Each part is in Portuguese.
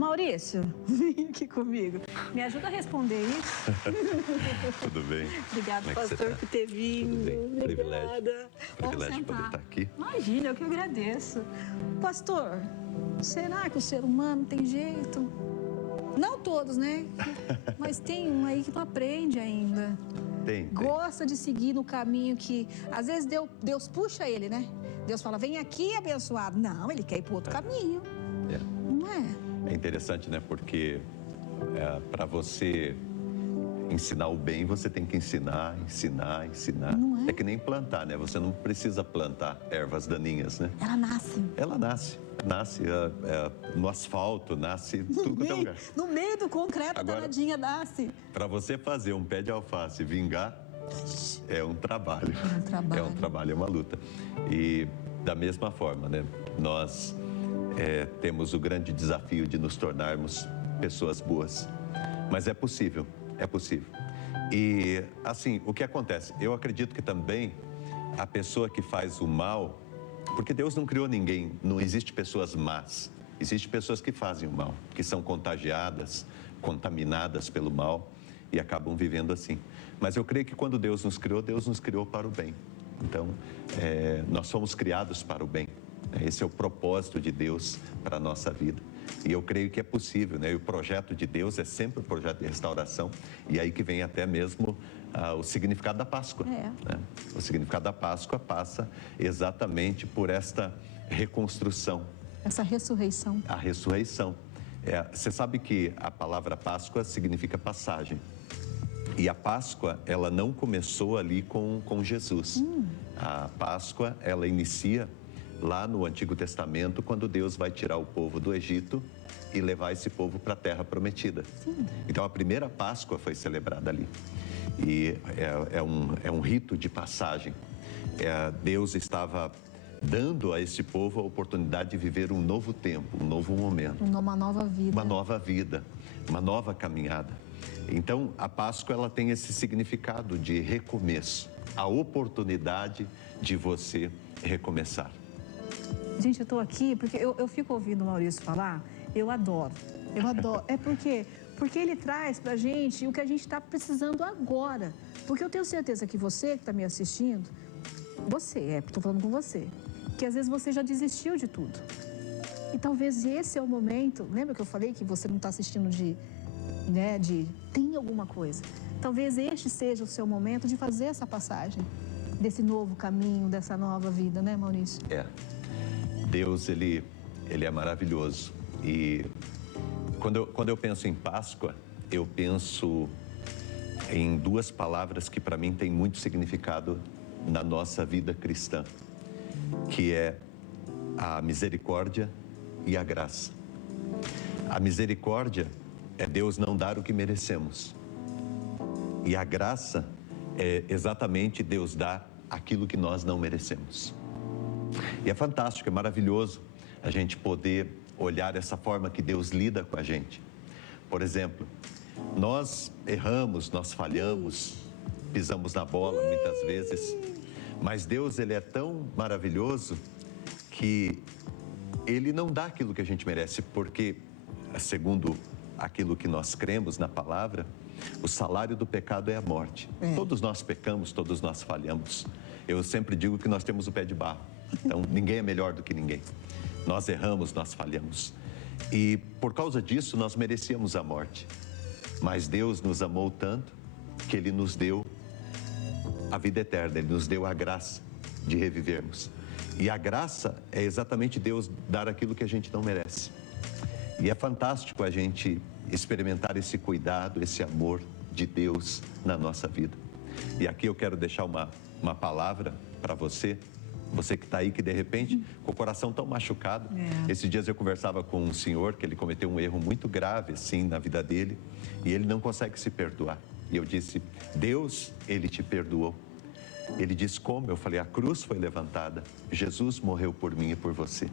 Maurício, vem aqui comigo. Me ajuda a responder isso. Tudo bem? Obrigada, pastor, por ter vindo. Tudo bem. Obrigada. Privilégio de poder estar aqui. Imagina, eu que agradeço. Pastor, será que o ser humano tem jeito? Não todos, né? Mas tem um aí que não aprende ainda. Tem. Gosta de seguir no caminho que, às vezes, Deus puxa ele, né? Deus fala, vem aqui, abençoado. Não, ele quer ir para outro caminho. Não é? É interessante, né? Porque para você ensinar o bem, você tem que ensinar. Não é? É que nem plantar, né? Você não precisa plantar ervas daninhas, né? Ela nasce. Ela nasce no asfalto, nasce tudo quanto é lugar. No meio do concreto, a danadinha nasce. Para você fazer um pé de alface vingar, é um trabalho. É um trabalho, é uma luta. E da mesma forma, né? Nós temos o grande desafio de nos tornarmos pessoas boas. Mas é possível, é possível. E, assim, o que acontece? Eu acredito que também a pessoa que faz o mal, porque Deus não criou ninguém, não existe pessoas más. Existem pessoas que fazem o mal, que são contagiadas, contaminadas pelo mal e acabam vivendo assim. Mas eu creio que quando Deus nos criou para o bem. Então, nós fomos criados para o bem. Esse é o propósito de Deus para a nossa vida. E eu creio que é possível, né? E o projeto de Deus é sempre um projeto de restauração. E aí que vem até mesmo o significado da Páscoa. Né? O significado da Páscoa passa exatamente por esta reconstrução. Essa ressurreição. A ressurreição. Você sabe que a palavra Páscoa significa passagem. E a Páscoa, ela não começou ali com Jesus. A Páscoa, ela inicia lá no Antigo Testamento, quando Deus vai tirar o povo do Egito e levar esse povo para a Terra Prometida. Então, a primeira Páscoa foi celebrada ali. E é um rito de passagem. Deus estava dando a esse povo a oportunidade de viver um novo tempo, um novo momento. Uma nova vida. Uma nova vida, uma nova caminhada. Então, a Páscoa, ela tem esse significado de recomeço, a oportunidade de você recomeçar. Gente, eu estou aqui porque eu fico ouvindo o Maurício falar, eu adoro. É porque ele traz pra gente o que a gente está precisando agora. Porque eu tenho certeza que você que está me assistindo, estou falando com você, que às vezes você já desistiu de tudo. E talvez esse é o momento, lembra que eu falei que você não está assistindo tem alguma coisa. Talvez este seja o seu momento de fazer essa passagem, desse novo caminho, dessa nova vida, né, Maurício? Deus, ele é maravilhoso. E quando eu penso em Páscoa, eu penso em duas palavras que para mim têm muito significado na nossa vida cristã, que é a misericórdia e a graça. A misericórdia é Deus não dar o que merecemos. E a graça é exatamente Deus dar aquilo que nós não merecemos. E é fantástico, é maravilhoso a gente poder olhar essa forma que Deus lida com a gente. Por exemplo, nós erramos, nós falhamos, pisamos na bola muitas vezes, mas Deus, ele é tão maravilhoso que ele não dá aquilo que a gente merece, porque, segundo aquilo que nós cremos na palavra, o salário do pecado é a morte. Todos nós pecamos, todos nós falhamos. Eu sempre digo que nós temos o pé de barro. Então, ninguém é melhor do que ninguém. Nós erramos, nós falhamos. E por causa disso, nós merecíamos a morte. Mas Deus nos amou tanto que Ele nos deu a vida eterna. Ele nos deu a graça de revivermos. E a graça é exatamente Deus dar aquilo que a gente não merece. E é fantástico a gente experimentar esse cuidado, esse amor de Deus na nossa vida. E aqui eu quero deixar uma palavra para você que está aí, que de repente, com o coração tão machucado. Esses dias eu conversava com um senhor que ele cometeu um erro muito grave, assim, na vida dele, e ele não consegue se perdoar. E eu disse, Deus, Ele te perdoou. Ele disse, como? Eu falei, a cruz foi levantada, Jesus morreu por mim e por você.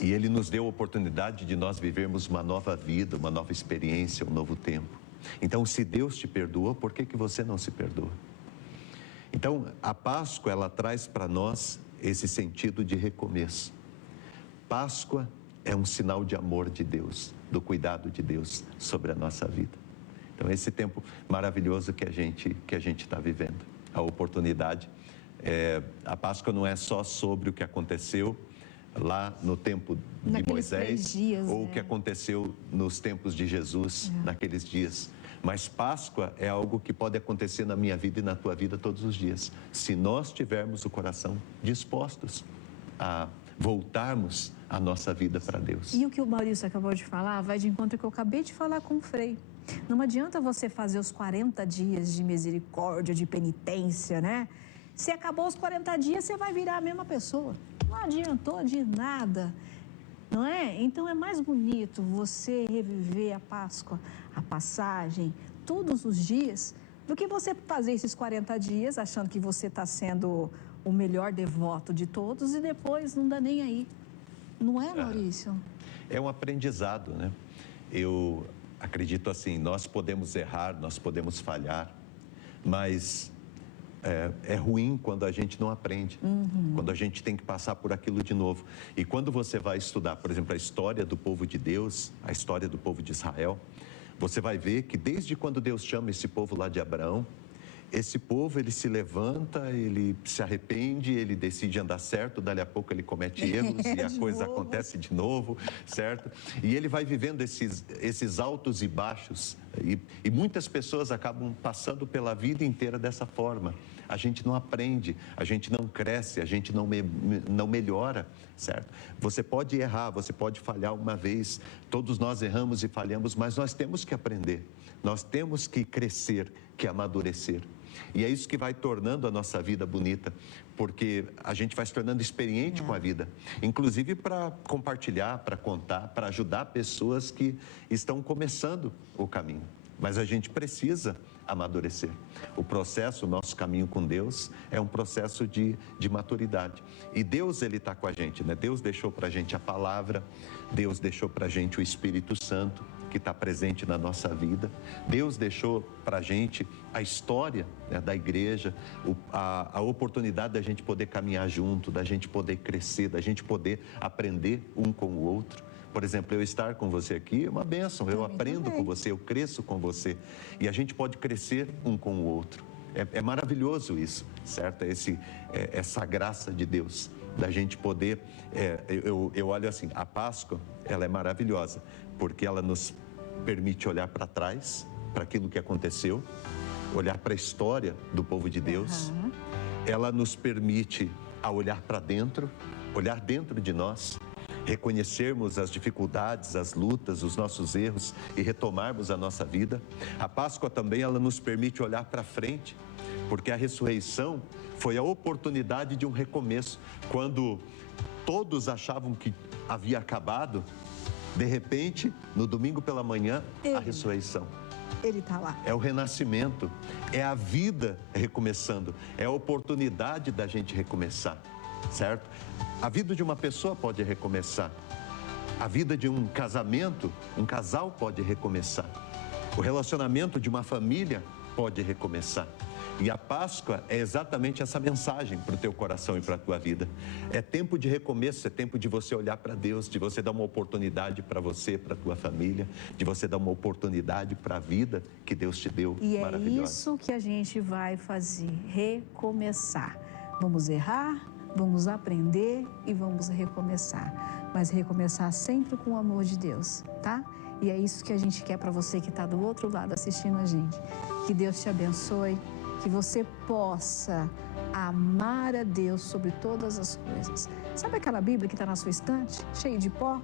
E Ele nos deu a oportunidade de nós vivermos uma nova vida, uma nova experiência, um novo tempo. Então, se Deus te perdoou, por que você não se perdoa? Então, a Páscoa, ela traz para nós esse sentido de recomeço. Páscoa é um sinal de amor de Deus. do cuidado de Deus sobre a nossa vida. Então, esse tempo maravilhoso que a gente está vivendo, a oportunidade. A Páscoa não é só sobre o que aconteceu lá no tempo de Moisés, ou o que aconteceu nos tempos de Jesus, naqueles dias. Mas Páscoa é algo que pode acontecer na minha vida e na tua vida todos os dias, se nós tivermos o coração dispostos a voltarmos a nossa vida para Deus. E o que o Maurício acabou de falar vai de encontro ao que eu acabei de falar com o Frei. Não adianta você fazer os 40 dias de misericórdia, de penitência, né? Se acabou os 40 dias, você vai virar a mesma pessoa. Não adiantou de nada, não é? Então é mais bonito você reviver a Páscoa, a passagem, todos os dias, do que você fazer esses 40 dias achando que você está sendo o melhor devoto de todos e depois não dá nem aí. Não é, Maurício? É um aprendizado, né? Eu acredito assim, nós podemos errar, nós podemos falhar, mas é ruim quando a gente não aprende, quando a gente tem que passar por aquilo de novo. E quando você vai estudar, por exemplo, a história do povo de Deus, a história do povo de Israel, você vai ver que desde quando Deus chama esse povo lá de Abraão, esse povo, ele se levanta, ele se arrepende, ele decide andar certo, dali a pouco ele comete erros e a coisa acontece de novo, certo? E ele vai vivendo esses altos e baixos e muitas pessoas acabam passando pela vida inteira dessa forma. A gente não aprende, a gente não cresce, a gente não melhora, certo? Você pode errar, você pode falhar uma vez, todos nós erramos e falhamos, mas nós temos que aprender, nós temos que crescer, que amadurecer. E é isso que vai tornando a nossa vida bonita, porque a gente vai se tornando experiente com a vida, inclusive para compartilhar, para contar, para ajudar pessoas que estão começando o caminho. Mas a gente precisa amadurecer. O processo, o nosso caminho com Deus é um processo de maturidade. E Deus, ele está com a gente, né? Deus deixou para a gente a palavra, Deus deixou para a gente o Espírito Santo, que está presente na nossa vida. Deus deixou para a gente a história, né, da igreja, a oportunidade da gente poder caminhar junto, da gente poder crescer, da gente poder aprender um com o outro. Por exemplo, eu estar com você aqui é uma bênção, eu aprendo com você, eu cresço com você. E a gente pode crescer um com o outro. É maravilhoso isso, certo? Essa graça de Deus, da gente poder... eu olho assim, a Páscoa, ela é maravilhosa, porque ela nos permite olhar para trás, para aquilo que aconteceu, olhar para a história do povo de Deus. Ela nos permite a olhar para dentro, olhar dentro de nós, reconhecermos as dificuldades, as lutas, os nossos erros e retomarmos a nossa vida. A Páscoa também, ela nos permite olhar para frente, porque a ressurreição foi a oportunidade de um recomeço. Quando todos achavam que havia acabado, de repente, no domingo pela manhã, a ressurreição. Ele está lá. É o renascimento, é a vida recomeçando, é a oportunidade da gente recomeçar, certo? A vida de uma pessoa pode recomeçar, a vida de um casamento, um casal pode recomeçar, o relacionamento de uma família pode recomeçar. E a Páscoa é exatamente essa mensagem para o teu coração e para a tua vida. É tempo de recomeço, é tempo de você olhar para Deus, de você dar uma oportunidade para você, para a tua família, de você dar uma oportunidade para a vida que Deus te deu. E é isso que a gente vai fazer, recomeçar. Vamos errar, vamos aprender e vamos recomeçar. Mas recomeçar sempre com o amor de Deus, tá? E é isso que a gente quer para você que está do outro lado assistindo a gente. Que Deus te abençoe. Que você possa amar a Deus sobre todas as coisas. Sabe aquela Bíblia que está na sua estante, cheia de pó?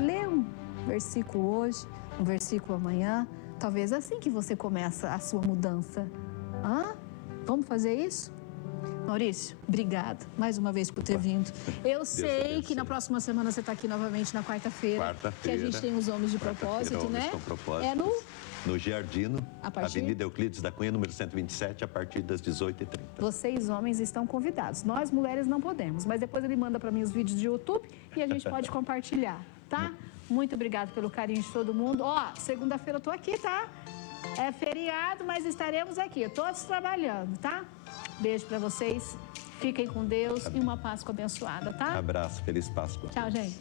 Lê um versículo hoje, um versículo amanhã. Talvez assim que você começa a sua mudança. Vamos fazer isso? Maurício, obrigada mais uma vez por ter vindo. Eu sei que na próxima semana você está aqui novamente na quarta-feira. Que a gente tem os Homens de Propósito, né? É no Giardino, Avenida Euclides da Cunha, número 127, a partir das 18h30. Vocês, homens, estão convidados. Nós, mulheres, não podemos. Mas depois ele manda para mim os vídeos de YouTube e a gente pode compartilhar, tá? Muito obrigado pelo carinho de todo mundo. Segunda-feira eu tô aqui, tá? É feriado, mas estaremos aqui, todos trabalhando, tá? Beijo para vocês. Fiquem com Deus e uma Páscoa abençoada, tá? Abraço, feliz Páscoa. Tchau, gente.